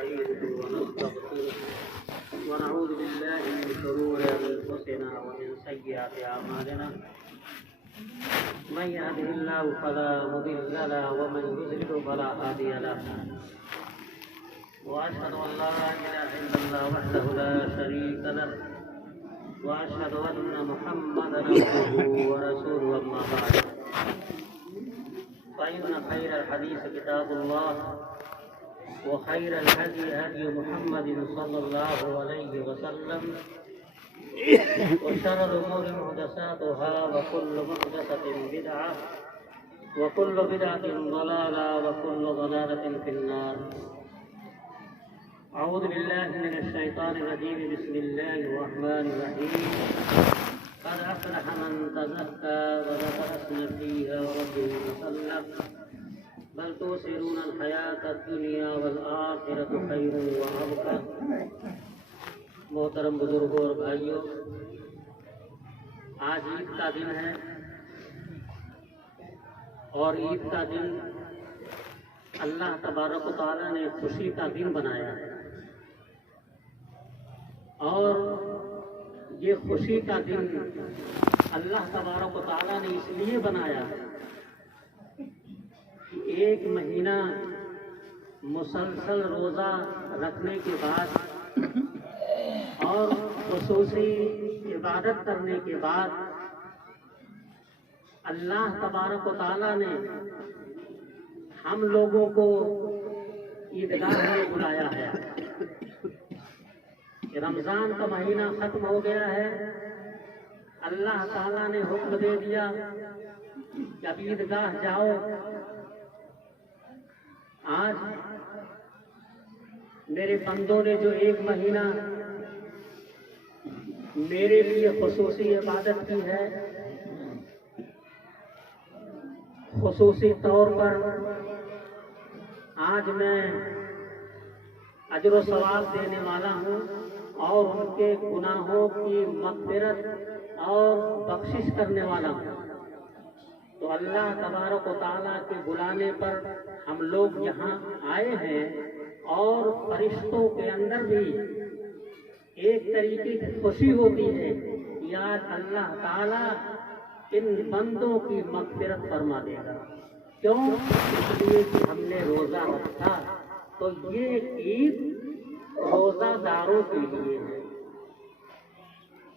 ونستعينه ونستغفره ونعوذ بالله من شرور أنفسنا ومن سيئات أعمالنا من يهده الله فلا مضل له ومن يضلل فلا هادي له وأشهد أن لا إله إلا الله وحده لا شريك له وأشهد أن محمدا عبده ورسوله أما بعد فإن خير الحديث كتاب الله وخير الهدي هدي محمد صلى الله عليه وسلم وشر الأمور محدثاتها وكل محدثة بدعة وكل بدعة ضلالة وكل ضلالة في النار. أعوذ بالله من الشيطان الرجيم. بسم الله الرحمن الرحيم. قد أفلح من تزكى وذكر اسم ربه وربه فصلى بل تؤثرون الحياة الدنيا والآخرة خير وأبقى. محترم بزرگوں اور بھائیوں، آج عید کا دن ہے اور عید کا دن اللہ تبارک و تعالیٰ نے خوشی کا دن بنایا ہے، اور یہ خوشی کا دن اللہ تبارک و تعالیٰ نے اس لیے بنایا ہے کہ ایک مہینہ مسلسل روزہ رکھنے کے بعد اور خصوصی عبادت کرنے کے بعد اللہ تبارک و تعالیٰ نے ہم لوگوں کو عیدگاہ میں بلایا ہے. رمضان کا مہینہ ختم ہو گیا ہے، اللہ تعالیٰ نے حکم دے دیا کہ اب عیدگاہ جاؤ. آج میرے بندوں نے جو ایک مہینہ میرے لیے خصوصی عبادت کی ہے، خصوصی طور پر آج میں اجر و ثواب دینے والا ہوں اور ان کے گناہوں کی مغفرت اور بخشش کرنے والا ہوں. تو اللہ تبارک و تعالیٰ کے بلانے پر ہم لوگ یہاں آئے ہیں، اور فرشتوں کے اندر بھی ایک طریقے کی خوشی ہوتی ہے کہ آج اللہ تعالیٰ ان بندوں کی مغفرت فرما دے گا. کیوں؟ اس لیے کہ ہم نے روزہ رکھا. تو یہ عید روزہ داروں کے لیے ہے،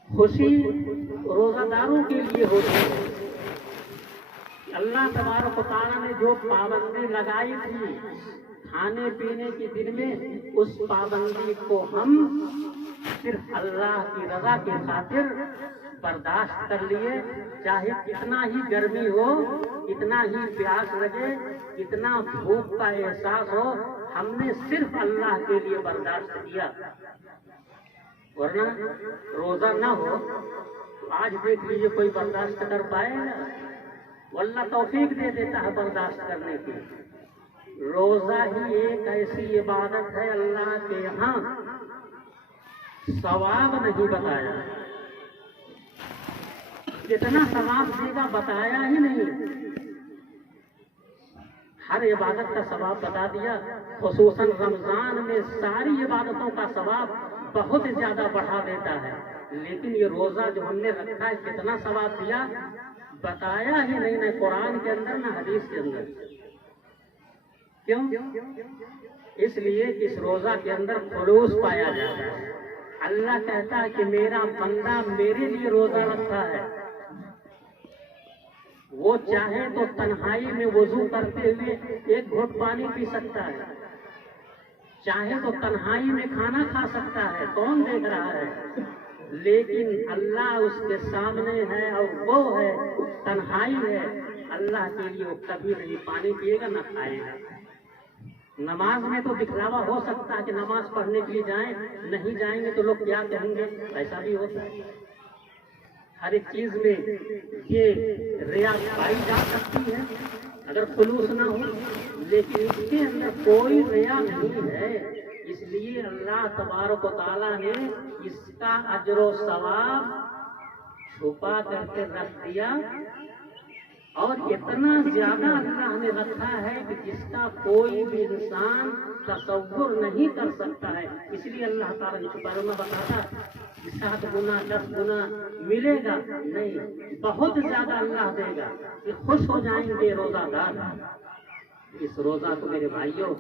خوشی روزہ داروں کے لیے ہوتی ہے. اللہ تبارک و تعالیٰ نے جو پابندی لگائی تھی کھانے پینے کے دن میں، اس پابندی کو ہم صرف اللہ کی رضا کے خاطر برداشت کر لیے. چاہے کتنا ہی گرمی ہو، کتنا ہی پیاس لگے، کتنا بھوک کا احساس ہو، ہم نے صرف اللہ کے لیے برداشت کیا. ورنہ روزہ نہ ہو تو آج دیکھ لیجیے کوئی برداشت کر پائے گا؟ اللہ توفیق دے دیتا ہے برداشت کرنے کی. روزہ ہی ایک ایسی عبادت ہے اللہ کے یہاں ثواب نہیں بتایا، کتنا ثواب دے گا بتایا ہی نہیں. ہر عبادت کا ثواب بتا دیا. خصوصاً رمضان میں ساری عبادتوں کا ثواب بہت زیادہ بڑھا دیتا ہے، لیکن یہ روزہ جو ہم نے رکھا ہے کتنا ثواب دیا بتایا ہی نہیں، نہ قرآن کے اندر نہ حدیث کے اندر. کیوں؟ اس لیے کہ اس روزہ کے اندر خلوص پایا جاتا ہے. اللہ کہتا ہے کہ میرا بندہ میرے لیے روزہ رکھا ہے، وہ چاہے تو تنہائی میں وضو کرتے ہوئے ایک گھونٹ پانی پی سکتا ہے، چاہے تو تنہائی میں کھانا کھا سکتا ہے، کون دیکھ رہا ہے؟ لیکن اللہ اس کے سامنے ہے اور وہ ہے، تنہائی ہے. اللہ کے لیے وہ کبھی نہیں پانی پیے گا نہ کھائے گا. نماز میں تو دکھلاوا ہو سکتا ہے کہ نماز پڑھنے کے لیے جائیں، نہیں جائیں گے تو لوگ کیا کہیں گے، ایسا بھی ہوتا ہے. ہر ایک چیز میں یہ ریا پائی جا سکتی ہے اگر خلوص نہ ہو، لیکن اس کے اندر کوئی ریا نہیں ہے. اس لیے اللہ تبارک و تعالیٰ نے اس کا اجر و ثواب چھپا کر کے رکھ دیا اور اتنا زیادہ اللہ نے رکھا ہے کہ جس کا کوئی بھی انسان تصور نہیں کر سکتا ہے. اس لیے اللہ تعالیٰ نے قرآن میں بتاتا 7 گنا 10 گنا ملے گا نہیں، بہت زیادہ اللہ دے گا کہ خوش ہو جائیں گے روزہ دار. اس روزہ کو میرے بھائیوں،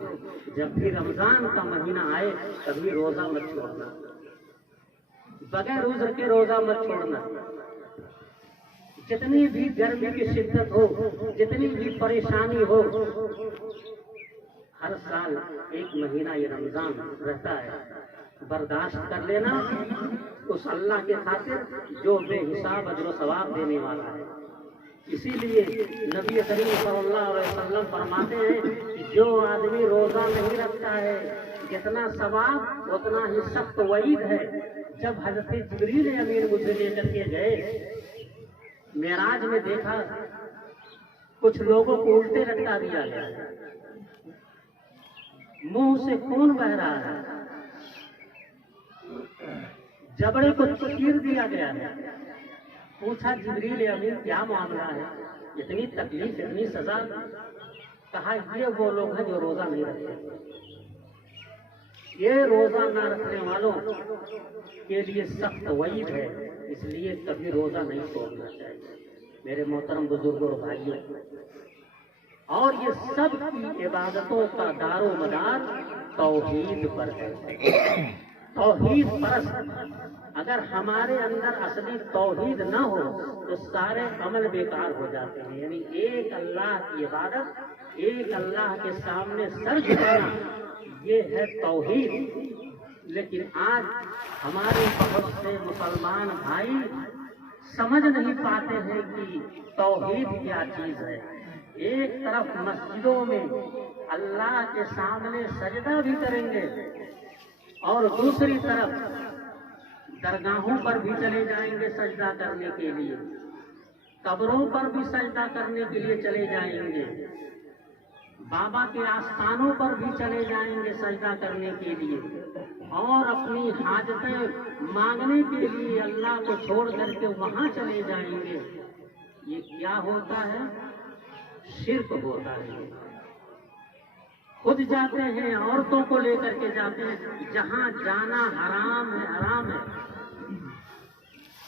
جب بھی رمضان کا مہینہ آئے کبھی روزہ مت چھوڑنا، بغیر عذر کے روزہ مت چھوڑنا. جتنی بھی گرمی کی شدت ہو، جتنی بھی پریشانی ہو، ہر سال ایک مہینہ یہ رمضان رہتا ہے، برداشت کر لینا اس اللہ کے خاطر جو بے حساب اجر و ثواب دینے والا ہے. اسی لیے نبی کریم صلی اللہ علیہ وسلم فرماتے ہیں کہ جو آدمی روزہ نہیں رکھتا ہے جتنا ثواب اتنا ہی سخت وعید ہے. جب حضرت جبریل امین مجھے لے کر کے گئے معراج میں دیکھا کچھ لوگوں کو الٹے لٹکا دیا گیا، منہ سے خون بہ رہا ہے، جبڑے کو چیر دیا گیا ہے. پوچھا جبریل امین کیا معاملہ ہے، اتنی تکلیف اتنی سزا؟ کہا یہ وہ لوگ ہیں جو روزہ نہیں رکھتے. یہ روزہ نہ رکھنے والوں کے لیے سخت وعید ہے، اس لیے کبھی روزہ نہیں چھوڑنا چاہیے میرے محترم بزرگوں اور بھائیوں. اور یہ سب کی عبادتوں کا دار و مدار توحید پر ہے. توحید پرست اگر ہمارے اندر اصلی توحید نہ ہو تو سارے عمل بیکار ہو جاتے ہیں. یعنی ایک اللہ کی عبادت، ایک اللہ کے سامنے سر جھکانا، یہ ہے توحید. لیکن آج ہمارے بہت سے مسلمان بھائی سمجھ نہیں پاتے ہیں کہ توحید کیا چیز ہے. ایک طرف مسجدوں میں اللہ کے سامنے سجدہ بھی کریں گے اور دوسری طرف درگاہوں پر بھی چلے جائیں گے سجدہ کرنے کے لیے، قبروں پر بھی سجدہ کرنے کے لیے چلے جائیں گے، بابا کے آستانوں پر بھی چلے جائیں گے سجدہ کرنے کے لیے، اور اپنی حاجتیں مانگنے کے لیے اللہ کو چھوڑ کر کے وہاں چلے جائیں گے. یہ کیا ہوتا ہے؟ شرک ہوتا ہے. خود جاتے ہیں، عورتوں کو لے کر کے جاتے ہیں جہاں جانا حرام ہے، حرام ہے.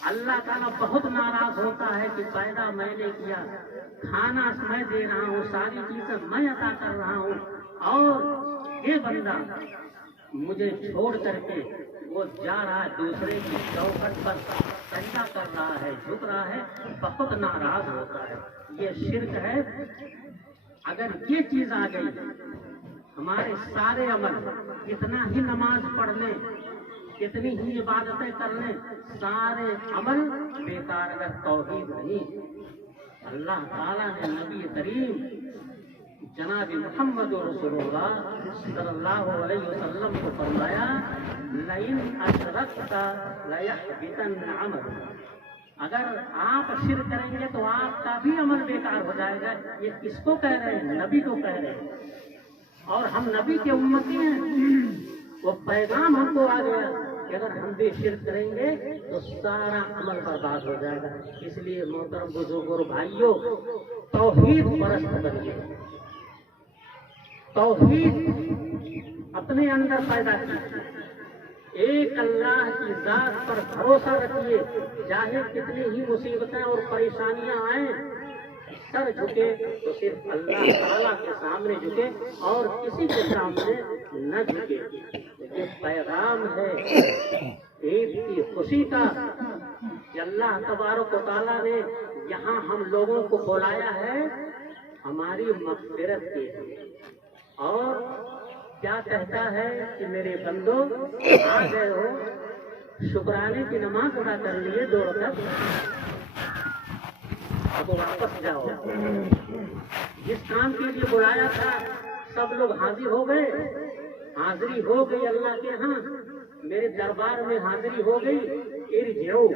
اللہ تعالیٰ بہت ناراض ہوتا ہے کہ پیدا میں نے کیا، کھانا میں دے رہا ہوں، ساری چیزیں میں عطا کر رہا ہوں، اور یہ بندہ مجھے چھوڑ کر کے وہ جا رہا ہے دوسرے کی چوکھٹ پر سجدہ کر رہا ہے، جھک رہا ہے، بہت ناراض ہوتا ہے. یہ شرک ہے. اگر یہ چیز آ گئی ہمارے سارے عمل، کتنا ہی نماز پڑھ لیں، کتنی ہی عبادتیں کر لیں، سارے عمل بیکار اگر توحید نہیں. اللہ تعالیٰ نے نبی کریم جناب محمد رسول اللہ صلی اللہ علیہ وسلم کو فرمایا لئن اشرکت لیحبطن عملک. اگر آپ شرک کریں گے تو آپ کا بھی عمل بیکار ہو جائے گا. یہ کس کو کہہ رہے ہیں؟ نبی کو کہہ رہے ہیں. اور ہم نبی کے امتی ہیں، وہ پیغام ہم کو آ گیا کہ اگر ہم بھی شرک کریں گے تو سارا عمل برباد ہو جائے گا. اس لیے محترم بزرگوں اور بھائیوں، توحید پرست بنیے، توحید اپنے اندر پیدا کیجیے، ایک اللہ کی ذات پر بھروسہ رکھیے. چاہے کتنی ہی مصیبتیں اور پریشانیاں آئیں، سر جھکے تو صرف اللہ تعالیٰ کے سامنے جھکے اور کسی کے سامنے نہ جھکے. یہ پیغام ہے عید کی خوشی کا کہ اللہ تبارک و تعالیٰ نے یہاں ہم لوگوں کو بلایا ہے ہماری مغفرت کے لیے. اور کیا کہتا ہے کہ میرے بندو آ گئے ہو، شکرانے کی نماز ادا کر لیے 2 رکعت، اب واپس جاؤ. جس کام کے لیے بلایا تھا سب لوگ حاضر ہو گئے، حاضری ہو گئی اللہ کے ہاں، میرے دربار میں حاضری ہو گئی. ارجعوا،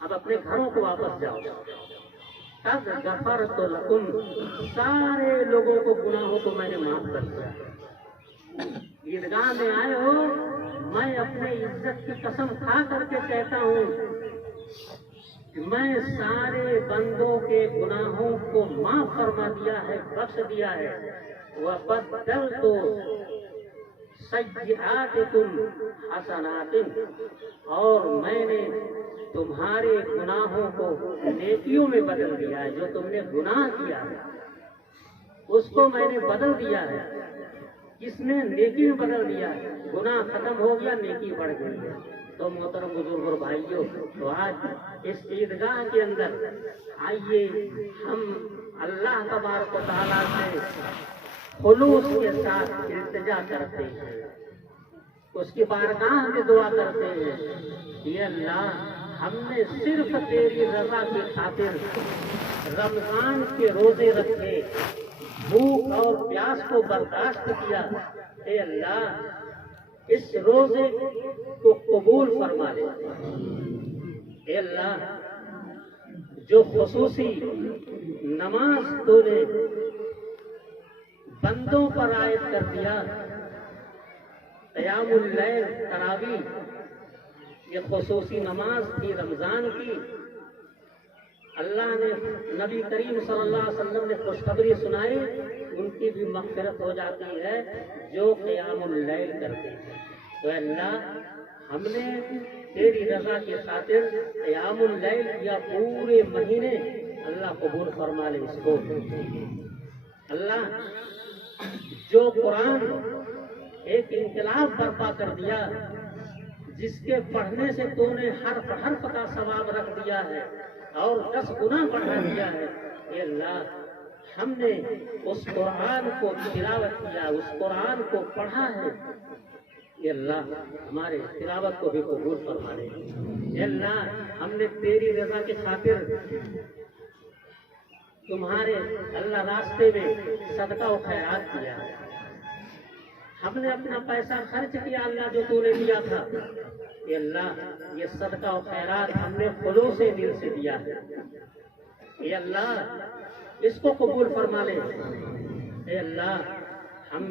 اب اپنے گھروں کو واپس جاؤ. تب غفرت لکم، سارے لوگوں کو گناہوں کو میں نے معاف کر دیا. عیدگاہ میں آئے ہو، میں اپنے عزت کی قسم کھا کر کے کہتا ہوں میں سارے بندوں کے گناہوں کو معاف فرما دیا ہے، بخش دیا ہے۔ وَبَدَّلْتُ سَيِّئَاتِكُمْ حَسَنَاتٍ، اور میں نے تمہارے گناہوں کو نیکیوں میں بدل دیا ہے۔ جو تم نے گناہ کیا ہے اس کو میں نے بدل دیا ہے۔ کس نے؟ نیکی میں بدل دیا ہے۔ گناہ ختم ہو گیا، نیکی بڑھ گئی ہے۔ تو محترم بزرگ اور بھائیوں، تو آج اس عیدگاہ کے اندر آئیے ہم اللہ تبارک و تعالیٰ سے خلوص کے ساتھ التجا کرتے ہیں، اس کی بارگاہ میں دعا کرتے ہیں کہ اللہ، ہم نے صرف تیری رضا کی خاطر رمضان کے روزے رکھے، بھوک اور پیاس کو برداشت کیا۔ اے اللہ، اس روزے کو قبول فرما لے۔ اے اللہ، جو خصوصی نماز تو نے بندوں پر عائد کر دیا، قیام اللیل، تراویح، یہ خصوصی نماز تھی رمضان کی۔ اللہ نے نبی کریم صلی اللہ علیہ وسلم نے خوشخبری سنائی، ان کی بھی مغفرت ہو جاتی ہے جو قیام اللیل کرتے ہیں۔ تو اللہ، ہم نے تیری رضا کی خاطر قیام اللیل کیا پورے مہینے، اللہ قبول فرما لے اس کو۔ اللہ، جو قرآن ایک انقلاب برپا کر دیا، جس کے پڑھنے سے تو نے حرف حرف کا ثواب رکھ دیا ہے اور 10 گنا بڑھا دیا ہے۔ اے اللہ، ہم نے اس قرآن کو تلاوت کیا، اس قرآن کو پڑھا ہے۔ اے اللہ، ہمارے تلاوت کو بھی قبول فرما لے۔ اے اللہ، ہم نے تیری رضا کی خاطر تمہارے اللہ راستے میں صدقہ و خیرات کیا، ہم نے اپنا پیسہ خرچ کیا اللہ جو تو نے دیا تھا۔ اے اللہ، یہ صدقہ و خیرات ہم نے خلوص دل سے دیا ہے۔ اے اللہ، اس کو قبول فرما لے۔ اے اللہ، ہم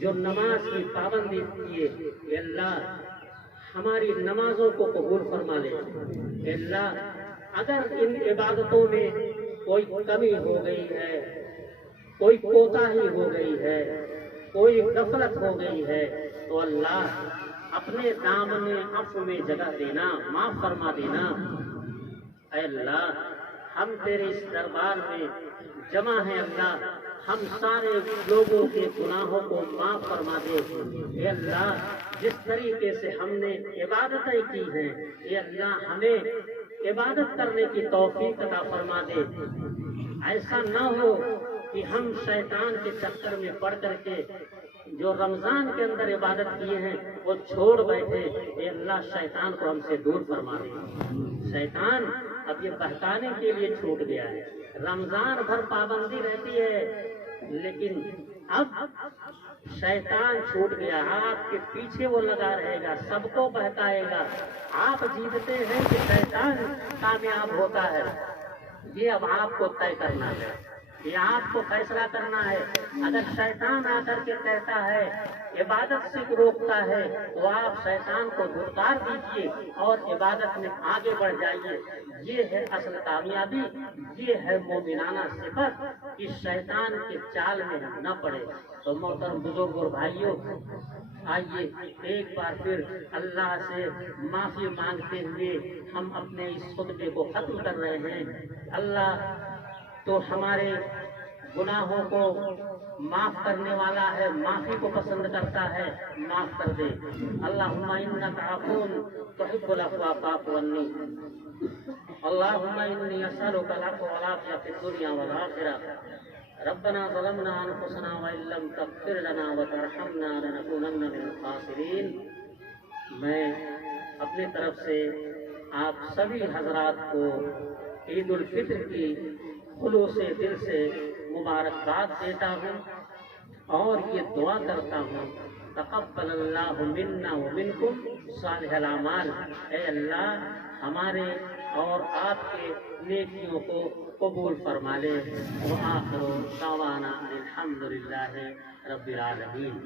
جو نماز کی پابندی کیے، اے اللہ، ہماری نمازوں کو قبول فرما لے۔ اے اللہ، اگر ان عبادتوں میں کوئی کمی ہو گئی ہے، کوئی کوتاہی ہو گئی ہے، کوئی غفلت ہو گئی ہے، تو اللہ اپنے دامن عفو میں جگہ دینا، معاف فرما دینا۔ اے اللہ، ہم تیرے اس دربار میں جمع ہیں، اللہ، ہم سارے لوگوں کے گناہوں کو معاف فرما دے۔ اے اللہ، جس طریقے سے ہم نے عبادتیں کی ہیں، اے اللہ، ہمیں عبادت کرنے کی توفیق عطا فرما دے۔ ایسا نہ ہو کہ ہم شیطان کے چکر میں پڑ کر کے جو رمضان کے اندر عبادت کیے ہیں وہ چھوڑ بیٹھے۔ اے اللہ، شیطان کو ہم سے دور فرما دے۔ شیطان اب یہ بہکانے کے لیے چھوٹ گیا ہے، رمضان بھر پابندی رہتی ہے، لیکن اب شیطان چھوٹ گیا، آپ کے پیچھے وہ لگا رہے گا، سب کو بہکائے گا۔ آپ جیتتے ہیں کہ شیطان کامیاب ہوتا ہے، یہ اب آپ کو طے کرنا ہے، یہ آپ کو فیصلہ کرنا ہے۔ اگر شیطان آ کر کے کہتا ہے، عبادت سے روکتا ہے، تو آپ شیطان کو دھتکار دیجیے اور عبادت میں آگے بڑھ جائیے۔ یہ ہے اصل کامیابی، یہ ہے مومنانہ صفت کہ شیطان کے چال میں نہ پڑے۔ تو محترم بزرگ اور بھائیوں، آئیے ایک بار پھر اللہ سے معافی مانگتے ہوئے ہم اپنے اس خطبے کو ختم کر رہے ہیں۔ اللہ تو ہمارے گناہوں کو معاف کرنے والا ہے، معافی کو پسند کرتا ہے، معاف کر دے۔ اللہم انک عفو تحب العفو فاعف عنی۔ اللہم انی اسألک العفو والعافیہ فی الدنیا والآخرہ۔ ربنا ظلمنا انفسنا وان لم تغفر لنا وترحمنا لنکونن من الخاسرین۔ میں اپنی طرف سے آپ سبھی حضرات کو عید الفطر کی خلوص دل سے مبارکباد دیتا ہوں اور یہ دعا کرتا ہوں، تقبل اللہ منا ومنکم صالح الاعمال۔ اے اللہ، ہمارے اور آپ کے نیکیوں کو قبول فرما لے۔ وآخر دعوانا الحمدللہ رب العالمین۔